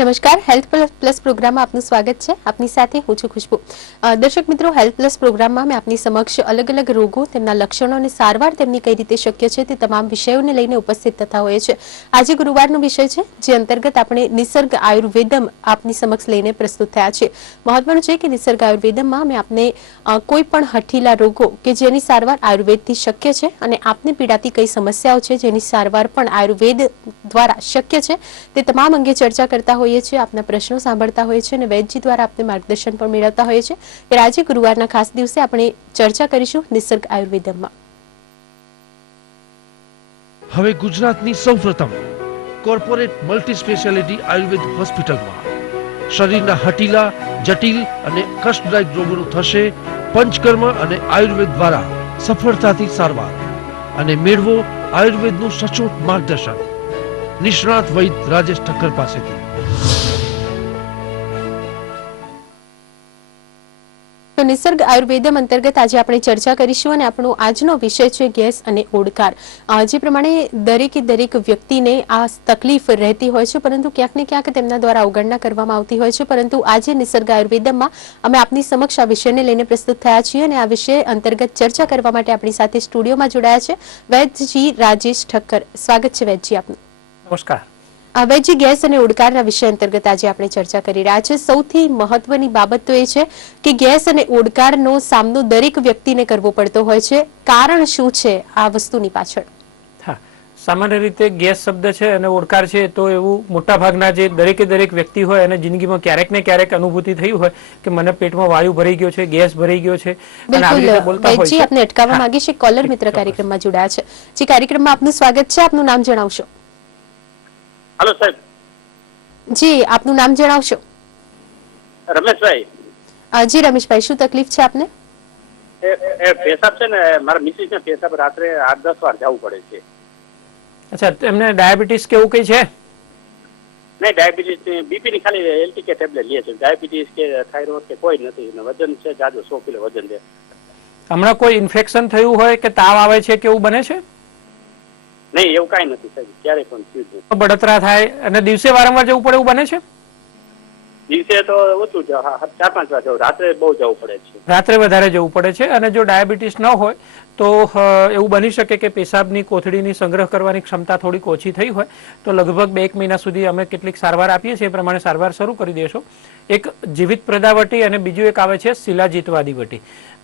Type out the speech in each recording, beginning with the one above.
નમસ્કાર, health plus પ્રોગ્રામમાં આપનું સ્વાગત છે. આપની સાથે હું છું ખુશ્બુ. દર્શક મિત્રો, હેલ્થ પ્લસ પ્રોગ્રામમાં અમે આપની સમક્ષ અલગ અલગ રોગો, તેમના લક્ષણો અને સારવાર તેમની કઈ રીતે શક્ય છે તે તમામ વિષયોને લઈને ઉપસ્થિત થતા હોય છે. આજે ગુરુવારનો વિષય છે, જે અંતર્ગત આપણે નિસર્ગ આયુર્વેદમ આપની સમક્ષ લઈને પ્રસ્તુત થયા છે. મહત્વનું છે કે નિસર્ગ આયુર્વેદમમાં અમે આપને કોઈ પણ હઠીલા રોગો કે જેની સારવાર આયુર્વેદથી શક્ય છે અને આપને પીડાતી કઈ સમસ્યાઓ છે જેની સારવાર પણ આયુર્વેદ દ્વારા શક્ય છે તે તમામ અંગે ચર્ચા કરતા હોઈએ છીએ. આપના પ્રશ્નો સાંભળતા હોઈએ છીએ અને વૈદ્યજી દ્વારા આપને માર્ગદર્શન પણ મેળવતા હોઈએ છીએ. ત્યારે આજે ગુરુવારના ખાસ દિવસે આપણે ચર્ચા કરીશું નિસર્ગ આયુર્વેદમમાં. હવે ગુજરાતની સૌપ્રથમ કોર્પોરેટ મલ્ટી સ્પેશિયાલિટી આયુર્વેદ હોસ્પિટલમાં શરીરના હઠીલા, જટિલ અને કષ્ટદાયક રોગોનું થશે પંચકર્મ અને આયુર્વેદ દ્વારા સફળતાથી સારવાર અને મેળવો આયુર્વેદનું સચોટ માર્ગદર્શન નિષ્ણાત વૈદ્ય રાજેશ ઠક્કર પાસેથી. તો નિસર્ગ આયુર્વેદમ અંતર્ગત આજે આપણે ચર્ચા કરીશું અને આપણો આજનો વિષય છે ગેસ અને ઓડકાર. જે પ્રમાણે દરેક વ્યક્તિને આ તકલીફ રહેતી હોય છે, પરંતુ ક્યાંક ને ક્યાંક તેમના દ્વારા અવગણના કરવામાં આવતી હોય છે. પરંતુ આજે નિસર્ગ આયુર્વેદમમાં અમે આપની સમક્ષ આ વિષયને લઈને પ્રસ્તુત થયા છીએ અને આ વિષય અંતર્ગત ચર્ચા કરવા માટે આપણી સાથે સ્ટુડિયોમાં જોડાયા છે વૈદ્યજી રાજેશ ઠક્કર. સ્વાગત છે વૈદ્યજી આપનું. નમસ્કાર. વૈદ્યજી, ગેસ અને ઓડકારના વિષય અંતર્ગત આજે આપણે ચર્ચા કરી રહ્યા છે. સૌથી મહત્વની બાબત તો એ છે કે ગેસ અને ઓડકારનો સામનો દરેક વ્યક્તિને કરવો પડતો હોય છે. કારણ શું છે આ વસ્તુની પાછળ? હા, સામાન્ય રીતે ગેસ શબ્દ છે અને ઓડકાર છે તો એવું મોટા ભાગના જે દરેક વ્યક્તિ હોય અને જિંદગીમાં ક્યારેક ને ક્યારેક અનુભૂતિ થઈ હોય કે મને પેટમાં વાયુ ભરાઈ ગયો છે, ગેસ ભરાઈ ગયો છે. બિલકુલ વૈદ્યજી, આપને અટકાવવા માંગીશ. કોલર મિત્ર કાર્યક્રમમાં જોડાયા છે. જે કાર્યક્રમમાં આપનું સ્વાગત છે. આપનું નામ જણાવશો? હેલો સાહેબ. જી, આપનું નામ જણાવશો? રમેશભાઈ. જી રમેશભાઈ, શું તકલીફ છે આપને? એ પેશાબ છે ને, મારા મિસિસ ને પેશાબ રાત્રે 8-10 વાર જવું પડે છે. અચ્છા, એમને ડાયાબિટીસ કે એવું કઈ છે? નહીં, ડાયાબિટીસ બીપી ની ખાલી એલટીકે ટેબ્લેટ લે છે. ડાયાબિટીસ કે થાઇરોઇડ કે કોઈ નથી. વજન છે જાજો, 100 કિલો વજન છે. હમણાં કોઈ ઇન્ફેક્શન થયું હોય કે તાવ આવે છે કે એવું બને છે? નહીં, એવું કઈ નથી સાહેબ, ક્યારે પણ થયું નથી. બળતરા થાય અને દિવસે વારંવાર જવું પડે એવું બને છે? દિવસે તો ઓછું છે, 4-5 વાર જવું. રાત્રે બહુ જવું પડે છે. રાત્રે વધારે જવું પડે છે. અને જો ડાયાબિટીસ ન હોય તો એવું બની શકે કે પેશાબની કોથળીની સંગ્રહ કરવાની ક્ષમતા થોડીક ઓછી થઈ હોય તો લગભગ 2 મહિના સુધી અમે કેટલીક સારવાર આપીએ છીએ. એ પ્રમાણે સારવાર શરૂ કરી દેશો. એક જીવિત પ્રદાવટી અને બીજું એક આવે છે શિલાજીતવાદી વટી.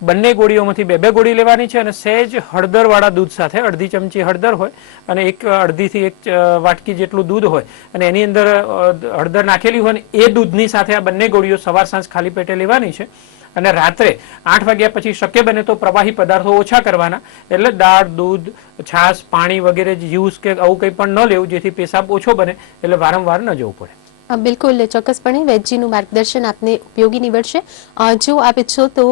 બંને ગોળીઓમાંથી 2-2 ગોળી લેવાની છે અને સહેજ હળદરવાળા દૂધ સાથે, અડધી ચમચી હળદર હોય અને અડધીથી 1 વાટકી જેટલું દૂધ હોય અને એની અંદર હળદર નાખેલી હોય ને એ દૂધની સાથે આ બંને ગોળીઓ સવાર સાંજ ખાલી પેટે લેવાની છે. અને રાત્રે 8 વાગ્યા પછી શક્ય બને તો પ્રવાહી પદાર્થો ઓછા કરવાના, એટલે દાળ, દૂધ, છાશ, પાણી વગેરે જ્યુસ કે આવું કંઈ પણ ન લેવું, જેથી પેશાબ ઓછો બને, એટલે વારંવાર ન જવું પડે. બિલકુલ, ચોક્કસપણે વૈદ્યજીનું માર્ગદર્શન આપને ઉપયોગી નીવડશે. જો આપ ઈચ્છો તો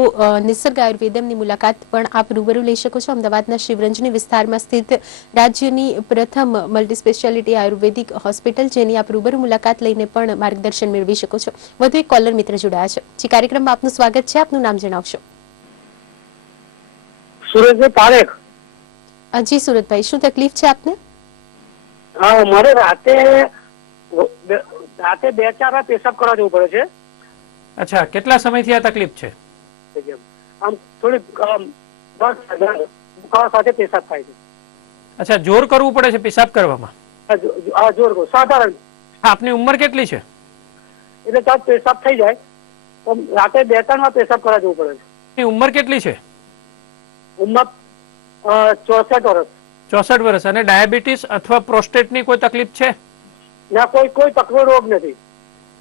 નિસર્ગ આયુર્વેદમની મુલાકાત પણ આપ રૂબરૂ લઈ શકો છો. અમદાવાદના શિવરંજની વિસ્તારમાં સ્થિત રાજ્યની પ્રથમ મલ્ટી સ્પેશિયાલિટી આયુર્વેદિક હોસ્પિટલ, જેની આપ રૂબરૂ મુલાકાત લઈને પણ માર્ગદર્શન મેળવી શકો છો. વધુ એક કોલર મિત્ર જોડાયા છે. જે કાર્યક્રમમાં આપનું સ્વાગત છે. આપનું નામ જણાવશો? સુરજભાઈ પારેખ. જી સુરતભાઈ, શું તકલીફ છે આપને? હા, મારે રાતે 2-4 વાર પેશાબ કરવા જવું પડે છે. અચ્છા, કેટલા સમયથી આ તકલીફ છે? આમ થોડી દુખાવા સાથે પેશાબ થાય છે. અચ્છા, જોર કરવું પડે છે પેશાબ કરવામાં? હા, જોર કરો સાધારણ. આપની ઉંમર કેટલી છે? એટલે તો પેશાબ થઈ જાય તો રાતે 2-3 વાર પેશાબ કરવા જવું પડે છે. ઉંમર કેટલી છે? ઉંમર 64 વર્ષ. 64 વર્ષ. અને ડાયાબિટીસ અથવા પ્રોસ્ટેટની કોઈ તકલીફ છે? ના, કોઈ તકલીફ રોગ નથી.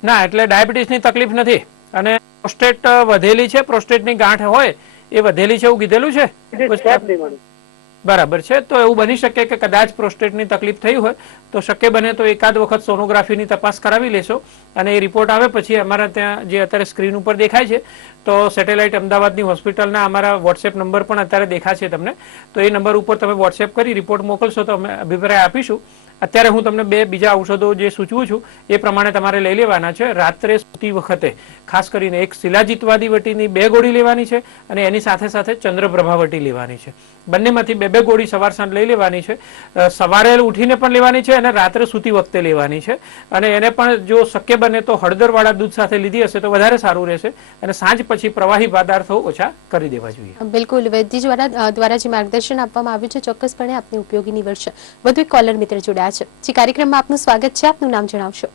ના, એટલે ડાયાબિટીસની તકલીફ નથી. અને પ્રોસ્ટેટ વધેલી છે, પ્રોસ્ટેટની ગાંઠ હોય એ વધેલી છે એવું કીધેલું છે? બરાબર છે. તો એવું બની શકે કે કદાચ પ્રોસ્ટેટની તકલીફ થઈ હોય તો શક્ય બને તો એકાદ વખત સોનોગ્રાફીની તપાસ કરાવી લેશો અને એ રિપોર્ટ આવે પછી અમારા ત્યાં જે અત્યારે સ્ક્રીન ઉપર દેખાય છે તો સેટેલાઇટ અમદાવાદની હોસ્પિટલના અમારા વોટ્સએપ નંબર પણ અત્યારે દેખાશે તમને. તો એ નંબર ઉપર તમે વોટ્સએપ કરી રિપોર્ટ મોકલશો તો અમે અભિપ્રાય આપીશું. અત્યારે હું તમને 2 બીજા ઔષધો જે સૂચવું છું એ પ્રમાણે તમારે લઈ લેવાના છે. રાત્રે સૂતી વખતે ખાસ કરીને એક શિલાજીતવાદી વટીની 2 ગોળી લેવાની છે અને એની સાથે સાથે ચંદ્રપ્રભા વટી લેવાની છે. બંનેમાંથી 2-2 બે ગોળી સવાર સાંજ લઈ લેવાની છે. સવારે ઉઠીને પણ લેવાની છે અને રાત્રે સૂતી વખતે લેવાની છે. અને એને પણ જો શક્ય બને તો હળદરવાળા દૂધ સાથે લીધી હશે તો વધારે સારું રહેશે. અને સાંજ પછી પ્રવાહી પદાર્થો ઓછા કરી દેવા જોઈએ. બિલકુલ વૈદ્ય દ્વારા જે માર્ગદર્શન આપવામાં આવ્યું છે ચોક્કસપણે આપને ઉપયોગી નીવડશે. વધુ એક કોલર મિત્ર જોડાયા છે. જે કાર્યક્રમમાં આપનું સ્વાગત છે. આપનું નામ જણાવશો.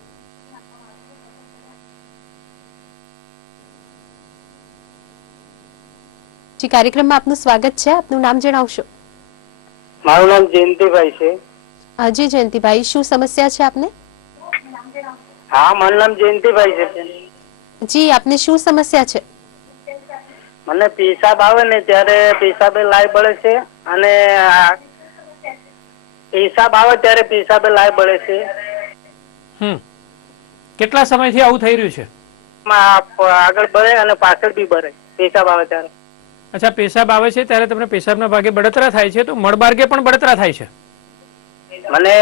જે કાર્યક્રમમાં આપનું સ્વાગત છે. આપનું નામ જણાવશો. મારું નામ જયંતિભાઈ છે. જી જયંતિભાઈ, શું સમસ્યા છે આપને? હા, મારું નામ જયંતિભાઈ છે. જી, આપને શું સમસ્યા છે? મને પેશાબ આવે ને ત્યારે પેશાબે લાય બળે છે અને પેશાબ આવે ત્યારે પેશાબે લાય બળે છે. કેટલા સમયથી આવું થઈ રહ્યું છે? આગળ બળે અને પાછળ બી બળે પેશાબ આવે ત્યારે. અચ્છા, પેશાબ આવે છે ત્યારે તમને પેશાબના ભાગે બળતરા થાય છે, તો મળમાર્ગે પણ બળતરા થાય છે? મને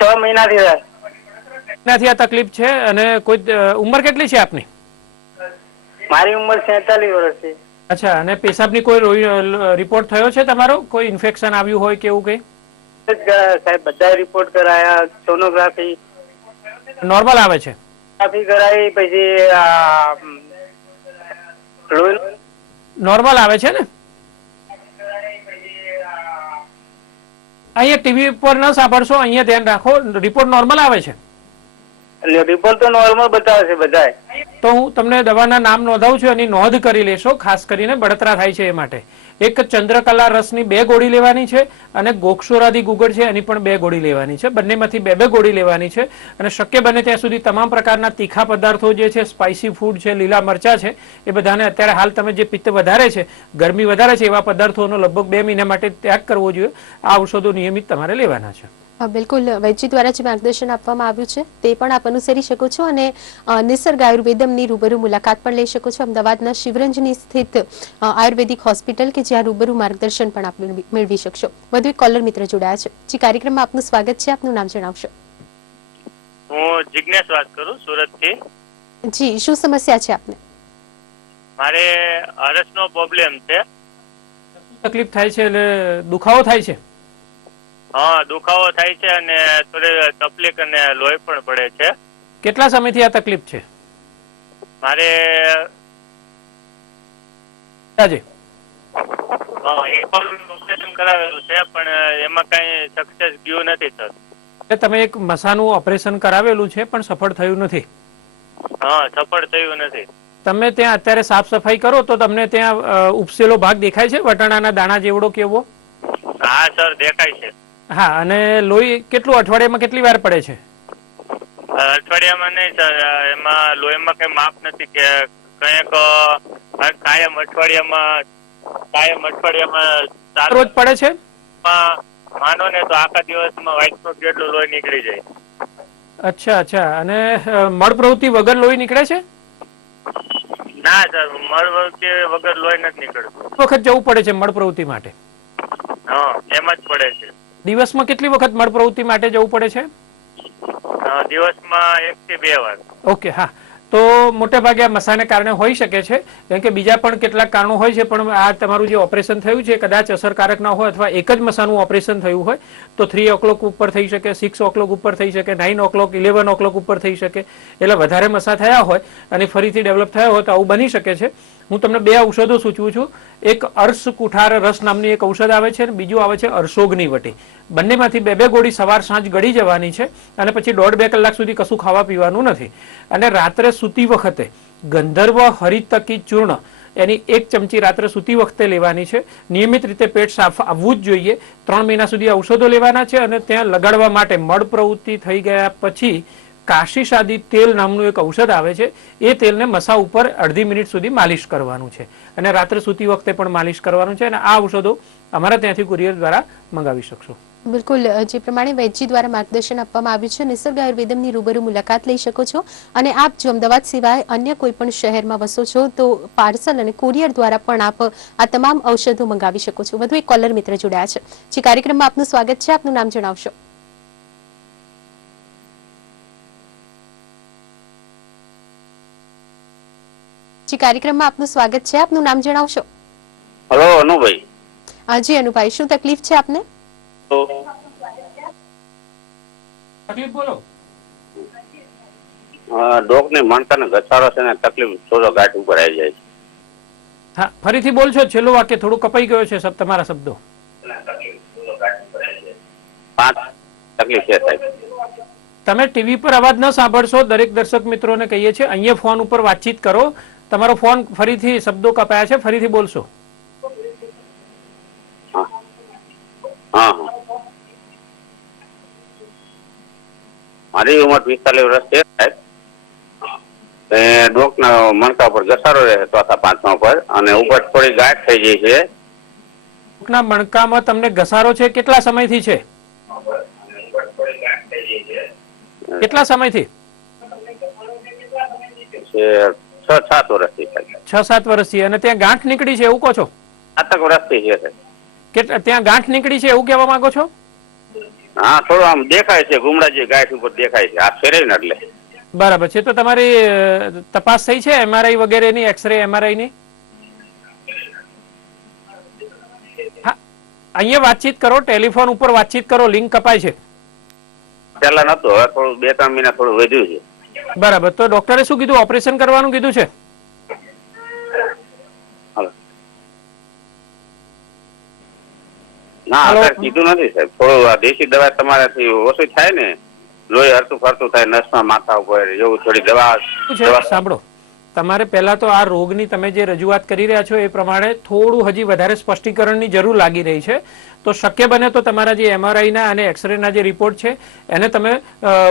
6 મહિનાથી થાય. એનાથી આ તકલીફ છે. અને કોઈ ઉંમર કેટલી છે આપની? મારી ઉંમર 47 વર્ષ છે. અચ્છા, અને પેશાબની કોઈ રિપોર્ટ થયો છે તમારો? કોઈ ઇન્ફેક્શન આવ્યું હોય કે એવું કઈ? સાહેબ બધા રિપોર્ટ કરાયા, સોનોગ્રાફી નોર્મલ આવે છે? કરાવી, પછી નોર્મલ આવે છે ને? અહીંયા ટીવી પર ન સાંભળશો, અહીંયા ધ્યાન રાખો. રિપોર્ટ નોર્મલ આવે છે? રિપોર્ટ તો નોર્મલ બતાવે છે બધાય. તો હું તમને દવાના નામ નોંધાવું છું, એની નોંધ કરી લેશો, ખાસ કરીને બળતરા થાય છે એ માટે. એક ચંદ્રકલા રસની 2 ગોળી લેવાની છે અને ગોક્ષોરાદી ગુગળ છે એની પણ 2 ગોળી લેવાની છે. બંનેમાંથી 2 ગોળી લેવાની છે. અને શક્ય બને ત્યાં સુધી તમામ પ્રકારના તીખા પદાર્થો જે છે, સ્પાઇસી ફૂડ છે, લીલા મરચા છે, એ બધાને અત્યારે હાલ તમે જે પિત્ત વધારે છે, ગરમી વધારે છે, એવા પદાર્થોનો લગભગ 2 મહિના માટે ત્યાગ કરવો જોઈએ. આ ઔષધો નિયમિત તમારે લેવાના છે. બિલકુલ વૈદ્ય દ્વારા જે માર્ગદર્શન આપવામાં આવ્યું છે તે પણ આપ અનુસરી શકો છો અને નિસર્ગ આયુર્વેદમની રૂબરૂ મુલાકાત પણ લઈ શકો છો. અમદાવાદના શિવરંજની સ્થિત આયુર્વેદિક હોસ્પિટલ કે જ્યાં રૂબરૂ માર્ગદર્શન પણ આપ મેળવી શકશો. વધુ એક કોલર મિત્ર જોડાયા છે. જે કાર્યક્રમમાં આપનું સ્વાગત છે. આપનું નામ જણાવશો. હું જિજ્ઞેશ વાત કરું સુરતથી. જી, શું સમસ્યા છે આપને? મારે હરસનો પ્રોબ્લેમ છે. તકલીફ થાય છે એટલે દુખાવો થાય છે? હા, દુખાવો થાય છે અને થોડી તકલીફ અને લોહી પણ પડે છે. કેટલા સમયથી આ તકલીફ છે? મારે ઓપરેશન કરાવેલું છે પણ એમાં કઈ સક્સેસ ગયું નથી સર. તમે એક મસાનું ઓપરેશન કરાવેલું છે પણ સફળ થયું નથી? હા, સફળ થયું નથી. તમે ત્યાં અત્યારે સાફ સફાઈ કરો તો તમને ત્યાં ઉપસેલો ભાગ દેખાય છે, વટાણાના દાણા જેવડો કેવો? હા સર, દેખાય છે. હા, અને લોહી કેટલું અઠવાડિયામાં કેટલી વાર પડે છે? અઠવાડિયામાં નહીં સર, એમાં લોહીમાં કઈ માપ નથી કે કંઈક કાયમ અઠવાડિયામાં રોજ પડે છે? માનો ને તો આખા દિવસમાં વ્હાઈટ સ્પોટ જેટલું લોહી નીકળી જાય. અચ્છા અચ્છા, અને મળ પ્રવૃત્તિ વગર લોહી નીકળે છે? ના સર, મળ પ્રવૃત્તિ વગર લોહી નથી નીકળતું. વખત જવું પડે છે મળ પ્રવૃત્તિ માટે? હા, એમ જ પડે છે. દિવસમાં કેટલી વખત મળ પ્રવૃત્તિ માટે જવું પડે છે? દિવસમાં 1 થી 2 વાર. ઓકે, હા. તો મોટે ભાગે આ મસાને કારણે હોઈ શકે છે, કેમ કે બીજા પણ કેટલાક કારણો હોય છે, પણ આ તમારું જે ઓપરેશન થયું છે કદાચ અસરકારક ના હોય અથવા એક જ મસાનું ઓપરેશન થયું હોય તો 3 o'clock ઉપર થઈ શકે, 6 o'clock ઉપર થઈ શકે, 9 o'clock, 11 o'clock ઉપર થઈ શકે. એટલે વધારે મસા થયા હોય અને ફરીથી ડેવલપ થયા હોય તો આવું બની શકે છે. હું તમને 2 ઔષધો સૂચવું છું. એક અર્શ કુઠાર રસ નામની એક ઔષધ આવે છે અને બીજું આવે છે અર્શોગની વટી. બંનેમાંથી 2 ગોળી સવાર સાંજ ગળી જવાની છે અને પછી 1.5-2 કલાક સુધી કશું ખાવા પીવાનું નથી. અને રાત્રે સૂતી વખતે ગંધર્વ હરિતકી ચૂર્ણ એની 1 ચમચી રાત્રે સૂતી વખતે લેવાની છે. નિયમિત રીતે પેટ સાફ આવવું જ જોઈએ. 3 મહિના સુધી ઔષધો લેવાના છે અને ત્યાં લગાડવા માટે મળ પ્રવૃત્તિ થઈ ગયા પછી કાશીશાદી તેલ નામનું એક ઔષધ આવે છે. એ તેલને મસા ઉપર અડધી મિનિટ સુધી માલિશ કરવાનું છે અને રાત્રે સૂતી વખતે પણ માલિશ કરવાનું છે. અને આ ઔષધો અમારા ત્યાંથી કુરિયર દ્વારા મંગાવી શકશો. બિલકુલ, જે પ્રમાણે વૈદ્ય દ્વારા માર્ગદર્શન આપવામાં આવ્યું છે, નિસર્ગ આયુર્વેદમની રૂબરૂ મુલાકાત લઈ શકો છો. અને આપ જો અમદાવાદ સિવાય અન્ય કોઈ પણ શહેરમાં વસો છો તો પાર્સલ અને કુરિયર દ્વારા પણ આપ આ તમામ ઔષધો મંગાવી શકો છો. વધુ એક કોલર મિત્ર જોડાયા છે. જે કાર્યક્રમમાં આપનું સ્વાગત છે. આપનું નામ જણાવશો. જે કાર્યક્રમમાં આપનું સ્વાગત છે. આપનું નામ જણાવશો. હેલો, અનુભાઈ. જી અનુભાઈ, શું તકલીફ છે આપને? તો તકલીફ બોલો. ડોકની મણકાને ઘસારો છે ને તકલીફ થોડો ગાંઠ ઉપર આવી જાય છે. હા, ફરીથી બોલશો? છેલ્લું વાક્ય થોડું કપાઈ ગયો છે તમારા શબ્દો. 5 તકલીફ છે સાહેબ. તમે ટીવી પર અવાજ ન સાંભળશો. દરેક દર્શક મિત્રોને કહીએ છીએ અહીંયા ફોન ઉપર વાતચીત કરો. તમારો ફોન ફરીથી શબ્દો કપાયા છે, ફરીથી બોલશો. હા હા. મારી ઉંમર 45 વર્ષ છે સાહેબ. ડોકના મણકા પર ઘસારો રહે ચોથા પાંચમા પર, અને ઉપર થોડી ગાંઠ થઈ જાય છે. ડોકના મણકામાં તમને ઘસારો છે, કેટલા સમયથી છે? કેટલા સમયથી? 6-7 વર્ષથી સાહેબ. 6-7 વર્ષથી. અને ત્યાં ગાંઠ નીકળી છે એવું કહો છો? 7 વર્ષથી છે સાહેબ. ત્યાં ગાંઠ નીકળી છે એવું કહેવા માંગો છો? હા, થોડું આમ દેખાય છે, ગુમડા જે ગાંઠ ઉપર દેખાય છે, આ ફેરવી ને એટલે. બરાબર છે. તો તમારી તપાસ થઈ છે MRI વગેરેની, એક્સરે MRI ની? હા, અહીંયા વાતચીત કરો, ટેલિફોન ઉપર વાતચીત કરો, લિંક કપાય છે. પેલા નતું, હવે થોડું 2-3 મહિના થોડું વધ્યું છે. બરાબર. તો ડોક્ટરે શું કીધું? ઓપરેશન કરવાનું કીધું છે? ના, અત્યારે કીધું નથી સાહેબ. થોડું દેશી દવા તમારાથી ઓછું થાય ને, લોહી હરતું ફરતું થાય નસમાં, માથા ઉપર, એવું થોડી દવા. સાંભળો, તમારે પહેલા તો આ રોગની તમે જે રજૂઆત કરી રહ્યા છો એ પ્રમાણે થોડું હજી વધારે સ્પષ્ટીકરણની જરૂર લાગી રહી છે. તો શક્ય બને તો તમારા જે MRI ના અને એક્સરેના જે રિપોર્ટ છે એને તમે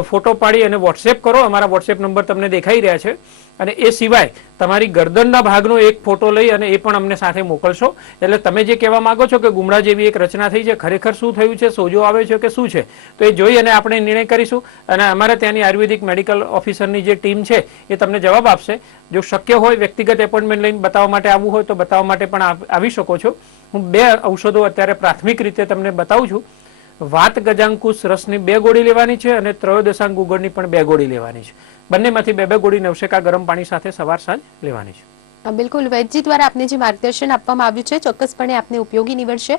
ફોટો પાડી અને વોટ્સએપ કરો. અમારા વોટ્સએપ નંબર તમને દેખાઈ રહ્યા છે. અને એ સિવાય તમારી ગરદનના ભાગનો એક ફોટો લઈ અને એ પણ અમને સાથે મોકલશો. એટલે તમે જે કહેવા માંગો છો કે ગુમડા જેવી એક રચના થઈ છે, ખરેખર શું થયું છે, સોજો આવે છે કે શું છે, તો એ જોઈ અને આપણે નિર્ણય કરીશું. અને અમારે ત્યાંની આયુર્વેદિક મેડિકલ ઓફિસરની જે ટીમ છે એ તમને જવાબ આપશે. જો શક્ય હોય વ્યક્તિગત એપોઇન્ટમેન્ટ લઈને બતાવવા માટે આવવું હોય તો બતાવવા માટે પણ આવી શકો છો. હું 2 ઔષધો અત્યારે પ્રાથમિક રીતે તમને બતાવું છું. વાત ગજાંકુશ રસની 2 ગોળી લેવાની છે અને ત્રયોદશાંગ ગુગળની પણ 2 ગોળી લેવાની છે. બંનેમાંથી 2-2 ગોળી નવશેકા ગરમ પાણી સાથે સવાર સાંજ લેવાની છે. બિલકુલ, વૈદ્યજી દ્વારા આપને જે માર્ગદર્શન આપવામાં આવ્યું છે ચોક્કસપણે આપને ઉપયોગી નીવડશે.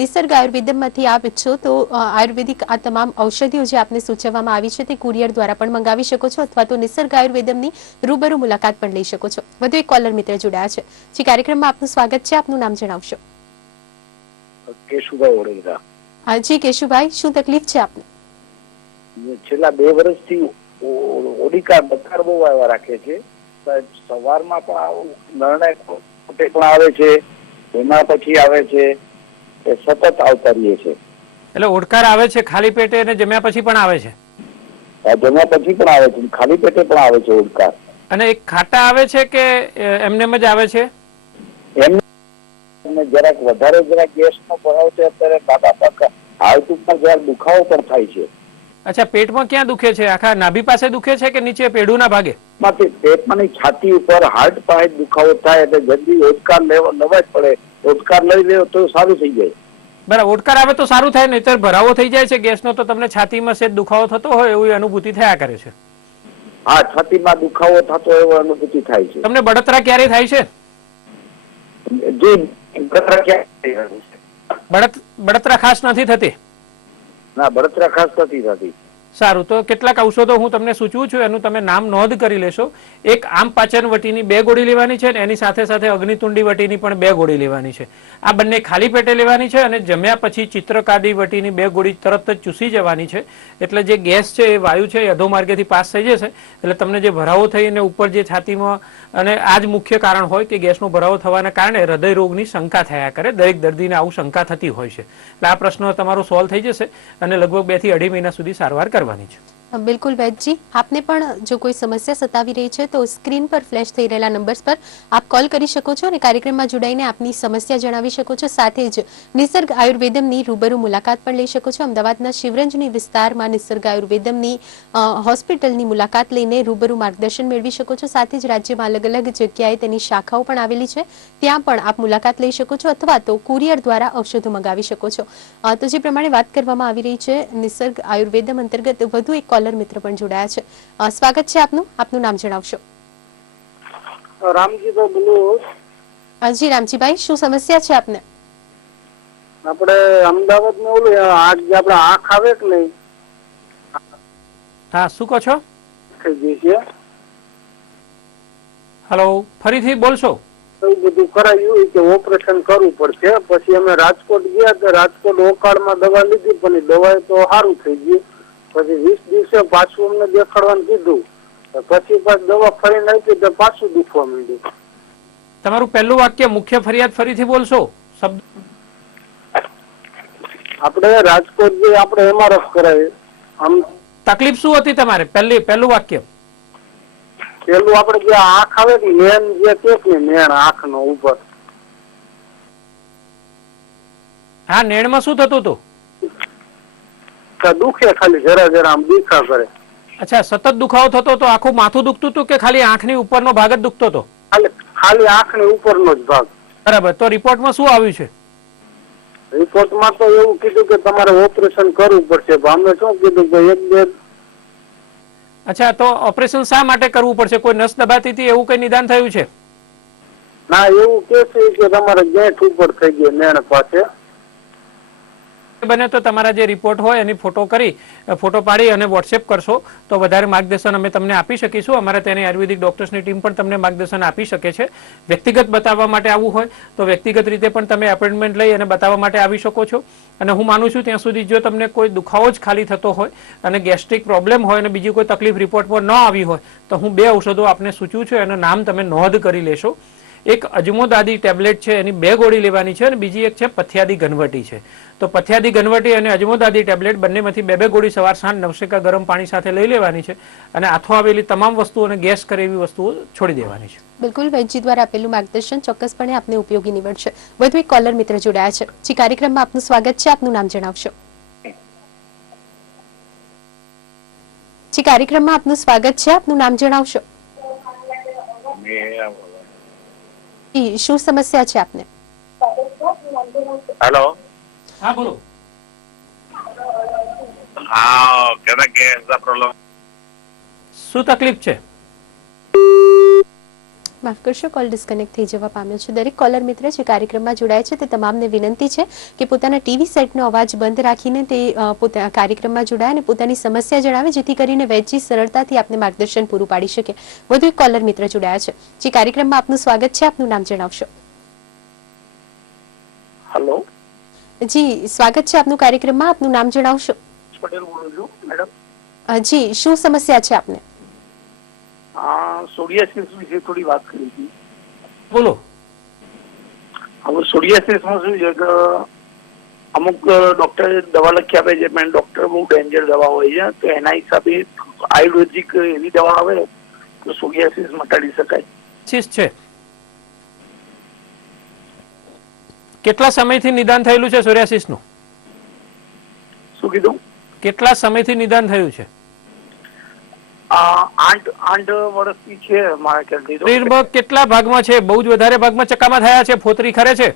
નિસર્ગ આયુર્વેદમમાંથી આપ ઈચ્છો તો આયુર્વેદિક આ તમામ ઔષધિઓ જે આપને સૂચવવામાં આવી છે તે કુરિયર દ્વારા પણ મંગાવી શકો છો, અથવા તો નિસર્ગ આયુર્વેદમની રૂબરૂ મુલાકાત પણ લઈ શકો છો. વધુ એક કોલર મિત્ર જોડાયા છે. જે કાર્યક્રમમાં આપનું સ્વાગત છે, આપનું નામ જણાવશો. કેશુભાઈ વડોદરા. જી કેશુભાઈ, શું તકલીફ છે આપને? છેલ્લા 2 વર્ષથી ઓડિકા બકાર બહુ આવ્યા રાખે છે. સવારમાં પણ આવું નિર્ણય પણ આવે છે, એના પછી આવે છે, એ સતત આવતા રહીએ છે. એટલે ઓડકાર આવે છે ખાલી પેટે અને જમ્યા પછી પણ આવે છે? જમ્યા પછી પણ આવે છે, ખાલી પેટે પણ આવે છે ઓડકાર. અને એક ખાટા આવે છે કે એમનેમ જ આવે છે? એમને જરાક વધારે ગેસનો ભરાવ છે અત્યારે. દાદા પાક હાર્ટ ઉપર જરાક દુખાવો પણ થાય છે. અચ્છા, પેટમાં ક્યાં દુખે છે? આખા નાભી પાસે દુખે છે કે નીચે પેઢુના ભાગે? પેટમાં છાતી ઉપર હાર્ટ પાસે દુખાવો થાય એટલે જલ્દી ઓડકાર લેવા જ પડે. ઓડકાર લઈ લેવો તો સારું થઈ જાય. બરાબર, ઓડકાર આવે તો સારું થાય, નહીતર ભરાવો થઈ જાય છે ગેસનો તો તમને છાતીમાં સેજ દુખાવો થતો હોય એવી અનુભૂતિ થયા કરે છે. હા, છાતીમાં દુખાવો થતો એવો અનુભૂતિ થાય છે. તમને બળતરા ક્યારે થાય છે? બળતરા ખાસ નથી થતી? ના, બળતરા ખાસ નથી થતી. સારું, તો કેટલાક ઔષધો હું તમને સૂચવું છું, એનું તમે નામ નોંધ કરી લેશો. એક આમ પાચન વટીની 2 ગોળી લેવાની છે અને એની સાથે સાથે અગ્નિતુંડી વટીની પણ 2 ગોળી લેવાની છે. આ બંને ખાલી પેટે લેવાની છે અને જમ્યા પછી ચિત્રકાદી વટીની 2 ગોળી તરત જ ચૂસી જવાની છે. એટલે જે ગેસ છે એ વાયુ છે એ અધોમાર્ગેથી પાસ થઈ જશે. એટલે તમને જે ભરાવો થઈને ઉપર જે છાતીમાં, અને આ જ મુખ્ય કારણ હોય કે ગેસનો ભરાવો થવાના કારણે હૃદય રોગની શંકા થયા કરે. દરેક દર્દીને આવું શંકા થતી હોય છે. એટલે આ પ્રશ્ન તમારો સોલ્વ થઈ જશે અને લગભગ 2 થી 2.5 મહિના સુધી સારવાર કરવાની છે. બિલકુલ વૈદજી, આપને પણ જો કોઈ સમસ્યા સતાવી રહી છે તો સ્ક્રીન પર ફ્લેશ થઈ રહેલા નંબર્સ પર આપ કોલ કરી શકો છો અને કાર્યક્રમમાં જોડાઈને આપની સમસ્યા જણાવી શકો છો. સાથે જ નિસર્ગ આયુર્વેદમની રૂબરૂ મુલાકાત પણ લઈ શકો છો. અમદાવાદના શિવરંજની વિસ્તારમાં નિસર્ગ આયુર્વેદમની હોસ્પિટલની મુલાકાત લઈને રૂબરૂ માર્ગદર્શન મેળવી શકો છો. સાથે જ રાજ્યમાં અલગ અલગ જગ્યાએ તેની શાખાઓ પણ આવેલી છે, ત્યાં પણ આપ મુલાકાત લઈ શકો છો, અથવા તો કુરિયર દ્વારા ઔષધો મંગાવી શકો છો. તો જે પ્રમાણે વાત કરવામાં આવી રહી છે નિસર્ગ આયુર્વેદમ અંતર્ગત વધુ એક કોલર મિત્ર પણ જોડાયા છે. સ્વાગત છે આપનું. આપનું નામ જણાવશો. રામજીભાઈ બોલું. જી રામજીભાઈ, શું સમસ્યા છે આપને? આપણે અમદાવાદ માં ઓલું આગ જે આપણે આંખ આવે કે નહીં હા, શું કહો છો? થઈ ગઈ છે હલો, ફરીથી બોલશો? એવું બધું કરાયું કે ઓપરેશન કરવું પડશે. પછી અમે રાજકોટ ગયા તો રાજકોટ ઓકાળમાં દવા લીધી પણ એ દવા તો સારું થઈ ગયું. પછી 20 દિવસે પાછું અમને દેખાડવાનું કીધું. પછી પાછું દવા ફરીને આપી તો પાછું દુખવા માંડ્યું. તમારું પહેલું વાક્ય મુખ્ય ફરિયાદ ફરીથી બોલશો? શબ્દ આપણે રાજકોટ જે આપણે MRF કરાવી આમ તકલીફ શું હતી તમારે? પહેલું વાક્ય. પેલું આપણે જે આંખ આવે ને મેન જે કે મેણ આંખ નો ઉપર હા, નેણમાં શું થતું હતું? તો દુખે ખાલી જરા જરા આમ દુખા કરે. અચ્છા, સતત દુખાવો થતો હતો? આખું માથું દુખતું હતું કે ખાલી આંખની ઉપરનો ભાગ જ દુખતો હતો? ખાલી આંખ ની ઉપરનો જ ભાગ. બરાબર. તો રિપોર્ટમાં શું આવ્યું છે? રિપોર્ટમાં તો એવું કીધું કે તમારે ઓપરેશન કરવું પડશે. અમે શું કીધું કે 1-2. અચ્છા, તો ઓપરેશન શા માટે કરવું પડશે? કોઈ નસ દબાતી હતી એવું કઈ નિદાન થયું છે? ના, એવું કે છે કે તમારે ગેઠ ઉપર થઈ ગઈ મેણ પાસે. બને તો તમારા જે રિપોર્ટ હોય એની ફોટો પાડી અને વોટ્સએપ કરશો તો વધારે માર્ગદર્શન અમે તમને આપી શકીશું. અમારા તેની આયુર્વેદિક ડોક્ટર્સની ટીમ પણ તમને માર્ગદર્શન આપી શકે છે. વ્યક્તિગત બતાવવા માટે આવવું હોય તો વ્યક્તિગત રીતે પણ તમે એપોઇન્ટમેન્ટ લઈ અને બતાવવા માટે આવી શકો છો. અને હું માનું છું ત્યાં સુધી જો તમને કોઈ દુખાવો જ ખાલી થતો હોય અને ગેસ્ટ્રિક પ્રોબ્લેમ હોય અને બીજી કોઈ તકલીફ રિપોર્ટમાં ન આવી હોય તો હું 2 ઔષધો આપને સૂચવું છું. એનું નામ તમે નોંધ કરી લેશો. એક અજમોદાદી ટેબ્લેટ છે, એની 2 ગોળી લેવાની છે અને બીજી એક છે પથ્યાદી ઘનવટી છે. તો પથ્યાદી ઘનવટી અને અજમોદાદી ટેબ્લેટ બંનેમાંથી 2-2 ગોળી સવાર સાંજ નવશેકા ગરમ પાણી સાથે લઈ લેવાની છે અને આથો આવેલી તમામ વસ્તુઓ અને ગેસ કરે એવી વસ્તુઓ છોડી દેવાની છે. બિલકુલ, વૈદ્યજી દ્વારા આપેલું માર્ગદર્શન ચોક્કસપણે આપને ઉપયોગી નીવડશે. વધુ એક કોલર મિત્ર જોડાયા છે. જે કાર્યક્રમમાં આપનું સ્વાગત છે. આપનું નામ જણાવશો? જે કાર્યક્રમમાં આપનું સ્વાગત છે. આપનું નામ જણાવશો? શું સમસ્યા છે આપને? હેલો. હા, બોલો. હા, કેના કે પ્રોબ્લેમ શું તકલીફ છે? માફ કરશો, કોલ ડિસ્કનેક્ટ થઈ જવા પામ્યો છે. દરેક કોલર મિત્ર જે કાર્યક્રમમાં જોડાય છે તે તમામને વિનંતી છે કે પોતાના ટીવી સેટનો અવાજ બંધ રાખીને તે કાર્યક્રમમાં જોડાય અને પોતાની સમસ્યા જણાવે જેથી કરીને વૈદ્યજી સરળતાથી આપને માર્ગદર્શન પૂરું પાડી શકે. વધુ એક કોલર મિત્ર જોડાયા છે. જે કાર્યક્રમમાં આપનું સ્વાગત છે. આપનું નામ જણાવશો? હેલો, જી, સ્વાગત છે આપનું કાર્યક્રમમાં. આપનું નામ જણાવશો? પટેલ બોલું છું મેડમ. જી, શું સમસ્યા છે આપને? સોરિયાસિસ વિશે થોડી વાત કરી હતી. બોલો. હવે સોરિયાસિસમાં શું છે કે અમુક ડોક્ટરે દવા લખી આપે છે પણ ડોક્ટર બહુ ડેન્જર દવા હોય છે તો એના હિસાબે આયુર્વેદિક એવી દવા આવે તો સોરિયાસિસ મટાડી શકાય. છે કેટલા સમયથી નિદાન થયેલું છે સોરિયાસિસનું? શું કીધું? કેટલા સમયથી નિદાન થયું છે? 8 વર્ષથી છે મારા ખ્યાલથી. શરીરમાં કેટલા ભાગમાં છે? બહુ જ વધારે ભાગમાં ચકામા થયા છે? ફોતરી ખરે છે?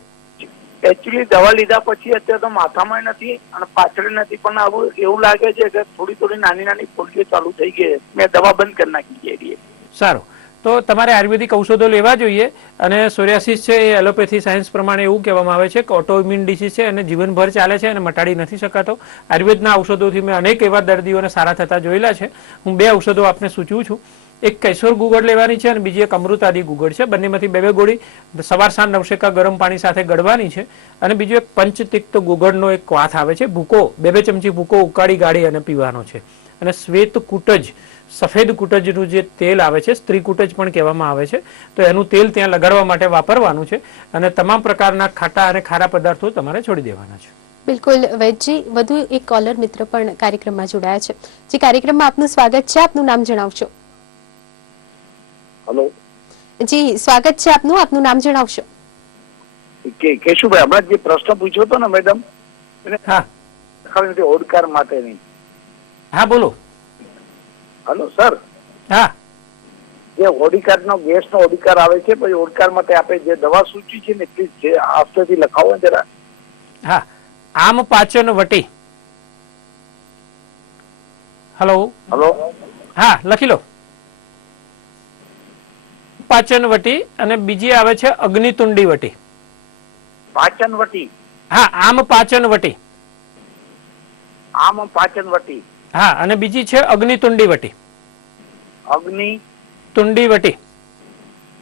એકચ્યુઅલી દવા લીધા પછી અત્યારે તો માથામાં નથી અને પાછળ નથી પણ આવું એવું લાગે છે કે થોડી નાની ફોડકીઓ ચાલુ થઈ ગઈ. મેં દવા બંધ કરી નાખી છે. સારું, તો તમારે આયુર્વેદિક ઔષધો લેવા જોઈએ. અને સોરિયાસિસ છે એ એલોપેથી સાયન્સ પ્રમાણે એવું કહેવામાં આવે છે કે ઓટોઇમ્યુન ડિસીઝ છે અને જીવનભર ચાલે છે અને મટાડી નથી શકાતો. આયુર્વેદના ઔષધોથી મેં અનેક એવા દર્દીઓને સારા થતા જોયેલા છે. હું 2 ઔષધો આપને સૂચવું છું. એક કેશોર ગુગળ લેવાની છે અને બીજી એક અમૃતાદી ગુગળ છે. બંનેમાંથી 2-2 ગોળી સવાર સાંજ નવશેકા ગરમ પાણી સાથે ગળવાની છે. અને બીજું એક પંચતિક્ત ગુગળનો એક ક્વાથ આવે છે. ભૂકો 2-2 ચમચી ભૂકો ઉકાળી ગાળી અને પીવાનો છે. અને શ્વેત કુટજ, સફેદ કુટજનું જે તેલ આવે છે, સ્ત્રી કુટજ પણ કહેવામાં આવે છે, તો એનું તેલ ત્યાં લગાડવા માટે વાપરવાનું છે. અને તમામ પ્રકારના ખાટા અને ખારા પદાર્થો તમારે છોડી દેવાના છે. બિલકુલ વૈદ્યજી, વધુ એક કોલર મિત્ર પણ કાર્યક્રમમાં જોડાયા છે. જે કાર્યક્રમમાં આપનું સ્વાગત છે. આપનું નામ જણાવશો? હેલો જી, સ્વાગત છે આપનું. આપનું નામ જણાવશો? કેશુભાઈ, હમણાં જે પ્રશ્ન પૂછ્યો હતો ને મેડમ, હા ખાલી ઓડકાર માટેની. હા, બોલો. હેલો સર, હા, જે ઓડિકાર નો ગેસ નો ઓડિકાર આવે છે પછી ઓડકાર માટે આપે જે દવા સૂચી છે ને એટલી છે આફ્ટરથી લખાવો ને જરા. હા, આમ પાચન વટી. હેલો. હેલો, હા, લખી લો. પાચન વટી અને બીજી આવે છે અગ્નિતુંડી વટી. પાચન વટી. હા, આમ પાચન વટી. આમ પાચન વટી, હા, અને બીજી છે અગ્નિતુંડી વટી. અગ્નિ તુંડી વટી.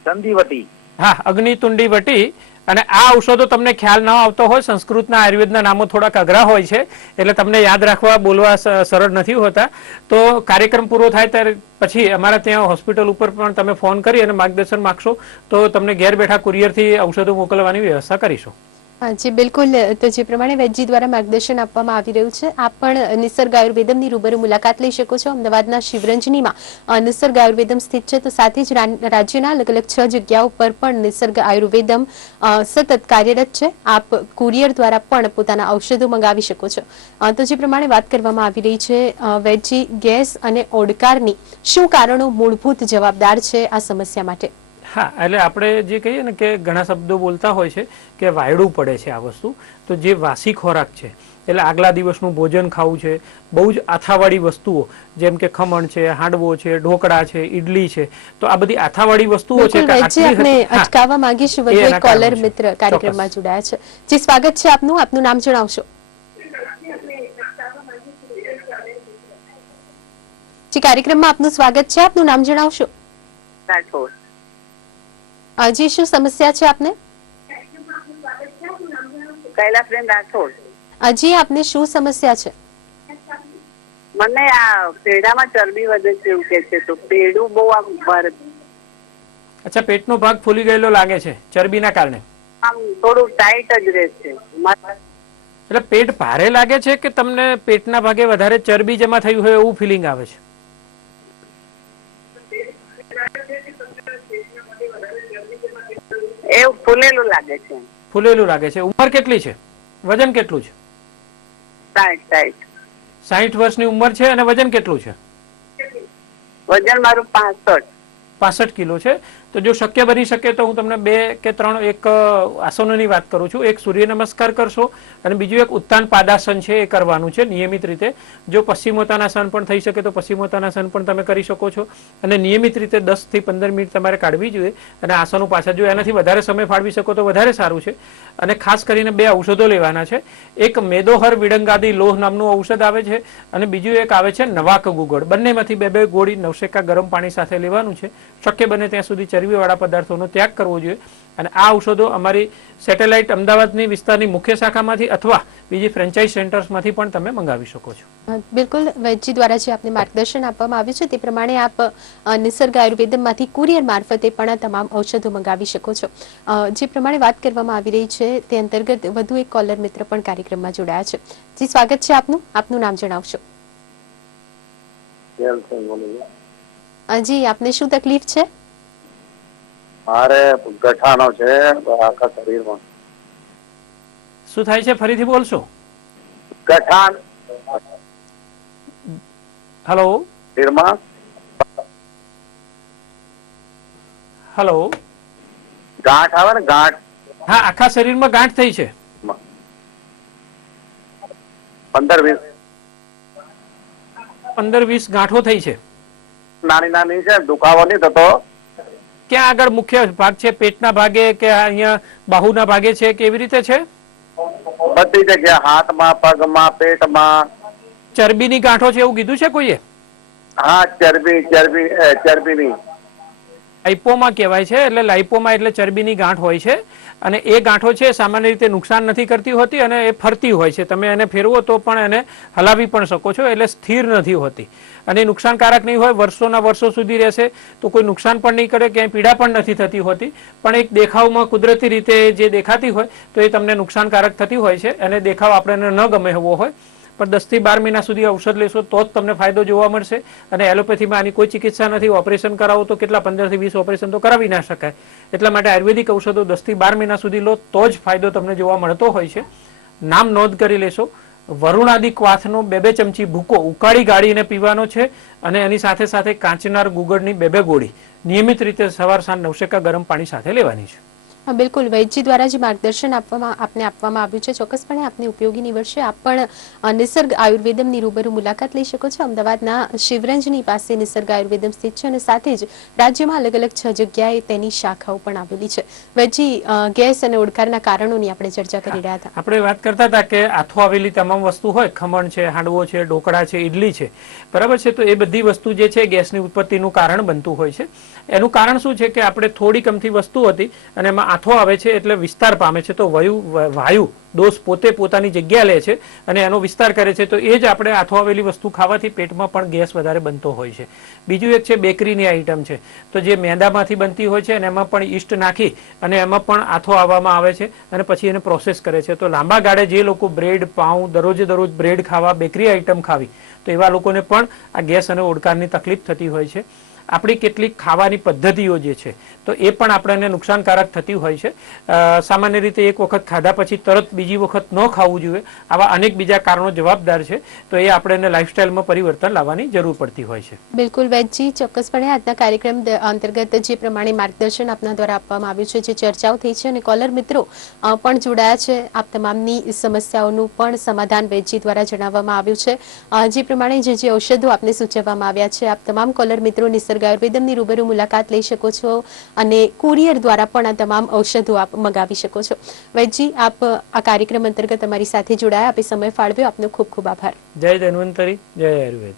સંધિ વટી. હા, અગ્નિતુંડી વટી. અને આ ઔષધો તમને ખ્યાલ ન આવતો હોય, સંસ્કૃતના આયુર્વેદના નામો થોડાક અઘરા હોય છે, એટલે તમને યાદ રાખવા બોલવા સરળ નથી હોતા. તો કાર્યક્રમ પૂરો થાય ત્યારે પછી અમારા ત્યાં હોસ્પિટલ ઉપર પણ તમે ફોન કરી અને માર્ગદર્શન માગશો તો તમને ઘેર બેઠા કુરિયરથી ઔષધો મોકલવાની વ્યવસ્થા કરીશું. જી બિલકુલ. તો જે પ્રમાણે વૈદ્યજી દ્વારા માર્ગદર્શન આપવામાં આવી રહ્યું છે, આપ પણ નિસર્ગ આયુર્વેદમની રૂબરૂ મુલાકાત લઈ શકો છો. અમદાવાદના શિવરંજનીમાં નિસર્ગ આયુર્વેદમ સ્થિત છે. તો સાથે જ રાજ્યના અલગ અલગ 6 જગ્યાઓ પર પણ નિસર્ગ આયુર્વેદમ સતત કાર્યરત છે. આપ કુરિયર દ્વારા પણ પોતાના ઔષધો મંગાવી શકો છો. તો જે પ્રમાણે વાત કરવામાં આવી રહી છે, વૈદ્યજી, ગેસ અને ઓડકારની શું કારણો મૂળભૂત જવાબદાર છે આ સમસ્યા માટે? હા, એટલે આપણે જે કહીએ ને કે ઘણા શબ્દો બોલતા હોય છે કે વાયડું પડે છે આ વસ્તુ. તો જે વાસી ખોરાક છે, એટલે આગલા દિવસનું ભોજન ખાવું છે, બહુ જ આથાવાળી વસ્તુઓ જેમ કે ખમણ છે, હાંડવો છે, ઢોકળા છે, ઈડલી છે, તો આ બધી આથાવાળી વસ્તુઓ છે. આપણે અટકાવવા માંગીશું. વધુ એક કોલર મિત્ર કાર્યક્રમમાં જોડાયા છે. જી, સ્વાગત છે આપનું. આપનું નામ જણાવશો? જી, કાર્યક્રમમાં આપનું સ્વાગત છે. આપનું નામ જણાવશો? રાઠોડ. જી, શું સમસ્યા છે આપને? કૈલાસબેન રાઠોડ. જી, આપને શું સમસ્યા છે? મને આ પેડામાં ચરબી વધે છે એવું કે છે, તો પેડું બહુ આમ અચ્છા, પેટનો ભાગ ફૂલી ગયેલો લાગે છે ચરબીના કારણે? આમ થોડું ટાઈટ જ રહે છે. એટલે પેટ ભારે લાગે છે કે તમને પેટના ભાગે વધારે ચરબી જમા થયું હોય એવું ફિલિંગ આવે છે? એવું ફૂલેલું લાગે છે. ફૂલેલું લાગે છે. ઉંમર કેટલી છે? વજન કેટલું છે? 60 વર્ષની ઉંમર છે અને વજન કેટલું છે? વજન મારું 65 કિલો છે. તો જો શક્ય બની શકે તો હું તમને 2 કે 3 એક આસનોની વાત કરું છું. એક સૂર્ય નમસ્કાર કરશો અને બીજું એક ઉત્તાન પાદાસન છે, એ કરવાનું છે નિયમિત રીતે. જો પશ્ચિમોત્તાનાસન પણ થઈ શકે તો પશ્ચિમોત્તાનાસન પણ તમે કરી શકો છો. અને નિયમિત રીતે 10 થી 15 મિનિટ તમારે કાઢવી જોઈએ. અને આસનો પાછા જો એનાથી વધારે સમય ફાળવી શકો તો વધારે સારું છે. અને ખાસ કરીને 2 ઔષધો લેવાના છે. એક મેદોહર વિડંગાદી લોહ નામનું ઔષધ આવે છે અને બીજું એક આવે છે નવાક ગુગળ. બંનેમાંથી 2 ગોળી નવશેકા ગરમ પાણી સાથે લેવાનું છે. શક્ય બને ત્યાં સુધી ચરબીવાળા પદાર્થોનો ત્યાગ કરવો જોઈએ. અને આ ઔષધો અમારી સેટેલાઇટ અમદાવાદની વિસ્તારની મુખ્ય શાખામાંથી અથવા બીજી ફ્રેન્ચાઇઝ સેન્ટર્સમાંથી પણ તમે મંગાવી શકો છો. બિલકુલ. વૈદ્યજી દ્વારા જે આપને માર્ગદર્શન આપવામાં આવ્યું છે તે પ્રમાણે આપ નિસર્ગ આયુર્વેદમમાંથી કુરિયર મારફતે પણ તમામ ઔષધો મંગાવી શકો છો. જે પ્રમાણે વાત કરવામાં આવી રહી છે તે અંતર્ગત વધુ એક કોલર મિત્ર પણ કાર્યક્રમમાં જોડાયા છે. જી, સ્વાગત છે આપનું. આપનું નામ જણાવશો? જી, આપને શું તકલીફ છે? મારે ગઠાણો છે આખા શરીરમાં. શું થાય છે ફરીથી બોલશો? ગઠાણ હેલો શરીરમાં. હેલો. ગાંઠ આવે ને, ગાંઠ. હા, આખા શરીરમાં ગાંઠ થઈ છે? 15-20 ગાંઠો થઈ છે. નાની નાની છે, દુખાવો નહીં થતો. ક્યાં આગળ મુખ્ય ભાગ છે? પેટના ભાગે કે અહીંયા બાહુના ભાગે છે કે એવી રીતે છે? બધી જગ્યા, હાથમાં, પગમાં, પેટમાં. ચરબીની ગાંઠો છે એવું કીધું છે કોઈએ? હા, ચરબીની. લાઇપોમા કહેવાય છે. એટલે લાઇપોમા એટલે ચરબીની ગાંઠ હોય છે. અને એ ગાંઠો છે સામાન્ય રીતે નુકસાન નથી કરતી હોતી અને એ ફરતી હોય છે. તમે એને ફેરવો તો પણ એને હલાવી પણ શકો છો. એટલે સ્થિર નથી હોતી અને નુકસાનકારક નહીં હોય. વર્ષોના વર્ષો સુધી રહેશે તો કોઈ નુકસાન પણ નહીં કરે, ક્યાંય પીડા પણ નથી થતી હોતી. પણ એક દેખાવમાં કુદરતી રીતે જે દેખાતી હોય તો એ તમને નુકસાનકારક થતી હોય છે. અને દેખાવ આપણને ન ગમે એવો હોય. પણ 10 થી 12 મહિના સુધી ઔષધ લેશો તો જ તમને ફાયદો જોવા મળશે. અને એલોપેથીમાં આની કોઈ ચિકિત્સા નથી. ઓપરેશન કરાવો તો કેટલા 15 થી 20 ઓપરેશન તો કરાવી ના શકાય. એટલા માટે આયુર્વેદિક ઔષધો 10 થી 12 મહિના સુધી લો તો જ ફાયદો તમને જોવા મળતો હોય છે. નામ નોંધ કરી લેશો. વરુણાદી ક્વાથનો 2-2 ચમચી ભૂકો ઉકાળી ગાળીને પીવાનો છે. અને એની સાથે સાથે કાંચનાર ગુગળની 2-2 ગોળી નિયમિત રીતે સવાર સાંજ નવશેકા ગરમ પાણી સાથે લેવાની છે. હા, બિલકુલ વૈદ્યજી દ્વારા જે માર્ગદર્શન આપવામાં આવ્યું છે ચોક્કસપણે આપને ઉપયોગી નીવડશે. આપ પણ નિસર્ગ આયુર્વેદમની રૂબરૂ મુલાકાત લઈ શકો છો. અમદાવાદના શિવરંજની પાસે નિસર્ગ આયુર્વેદમ સ્થિત છે અને સાથે જ રાજ્યમાં અલગ અલગ 6 જગ્યાએ તેની શાખાઓ પણ આવેલી છે. વૈદ્યજી, ગેસ અને ઓડકારના કારણોની આપણે ચર્ચા કરી રહ્યા હતા. આપણે વાત કરતા હતા કે આથો આવેલી તમામ વસ્તુ હોય, ખમણ છે, હાંડવો છે, ઢોકળા છે, ઇડલી છે, બરાબર છે, તો એ બધી વસ્તુ જે છે ગેસની ઉત્પત્તિનું કારણ બનતું હોય છે. એનું કારણ શું છે કે આપણે થોડી કમથી વસ્તુ હતી અને એમાં આથો આવે છે એટલે વિસ્તાર પામે છે, તો વાયુ દોષ પોતે પોતાની જગ્યા લે છે અને એનો વિસ્તાર કરે છે. તો એ જ આપણે આથો આવેલી વસ્તુ ખાવાથી પેટમાં પણ ગેસ વધારે બનતો હોય છે. બીજું એક છે બેકરીની આઈટમ છે, તો જે મેદામાંથી બનતી હોય છે અને એમાં પણ ઈસ્ટ નાખી અને એમાં પણ આથો આવવામાં આવે છે અને પછી એને પ્રોસેસ કરે છે. તો લાંબા ગાળે જે લોકો બ્રેડ, પાઉં, દરરોજે દરરોજ બ્રેડ ખાવા, બેકરી આઈટમ ખાવી, તો એવા લોકોને પણ આ ગેસ અને ઓડકારની તકલીફ થતી હોય છે. આપણી કેટલીક ખાવાની પદ્ધતિઓ જે છે તો એ પણ આપણને નુકસાનકારક થતી હોય છે. સામાન્ય રીતે એક વખત ખાધા પછી તરત બીજી વખત ન ખાવું જોઈએ. આવા અનેક બીજા કારણો જવાબદાર છે. તો એ આપણે લાઈફસ્ટાઈલમાં પરિવર્તન લાવવાની જરૂર પડતી હોય છે. બિલકુલ વૈદ્યજી, ચોક્કસપણે આજના કાર્યક્રમ અંતર્ગત જે પ્રમાણે માર્ગદર્શન આપના દ્વારા આપવામાં આવ્યું છે, જે ચર્ચાઓ થઈ છે અને કોલર મિત્રો પણ જોડાયા છે, આપ તમામની સમસ્યાઓનું પણ સમાધાન વૈદ્યજી દ્વારા જણાવવામાં આવ્યું છે. જે પ્રમાણે જે ઔષધો આપને સૂચવવામાં આવ્યા છે, આપ તમામ કોલર મિત્રો નિસર્ગ આયુર્વેદમની રૂબરૂ મુલાકાત લઈ શકો છો અને કુરિયર દ્વારા પણ આ તમામ ઔષધો આપ મંગાવી શકો છો. વૈદ્યજી, આપ આ કાર્યક્રમ અંતર્ગત અમારી સાથે જોડાયા, આપે સમય ફાળવ્યો, આપનો ખૂબ ખૂબ આભાર. જય ધન્વંતરી, જય આયુર્વેદ.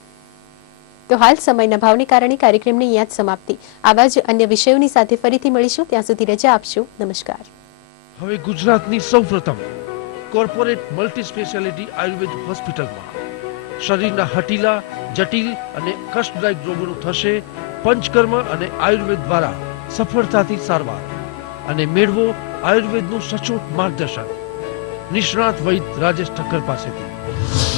તો હાલ સમયના ભાવને કારણે કાર્યક્રમની અહીંયા જ સમાપ્તિ. આવા જ અન્ય વિષયોની સાથે ફરીથી મળીશું. ત્યાં સુધી રજા આપશો. નમસ્કાર. હવે ગુજરાતની સૌપ્રથમ કોર્પોરેટ મલ્ટી સ્પેશિયાલિટી આયુર્વેદ હોસ્પિટલમાં શરીરના હટીલા, જટિલ અને કષ્ટદાયક રોગોનું થશે પંચકર્મ અને આયુર્વેદ દ્વારા સફળતાથી સારવાર અને મેળવો આયુર્વેદનું સચોટ માર્ગદર્શન નિષ્ણાત વૈદ રાજેશ ઠક્કર પાસેથી.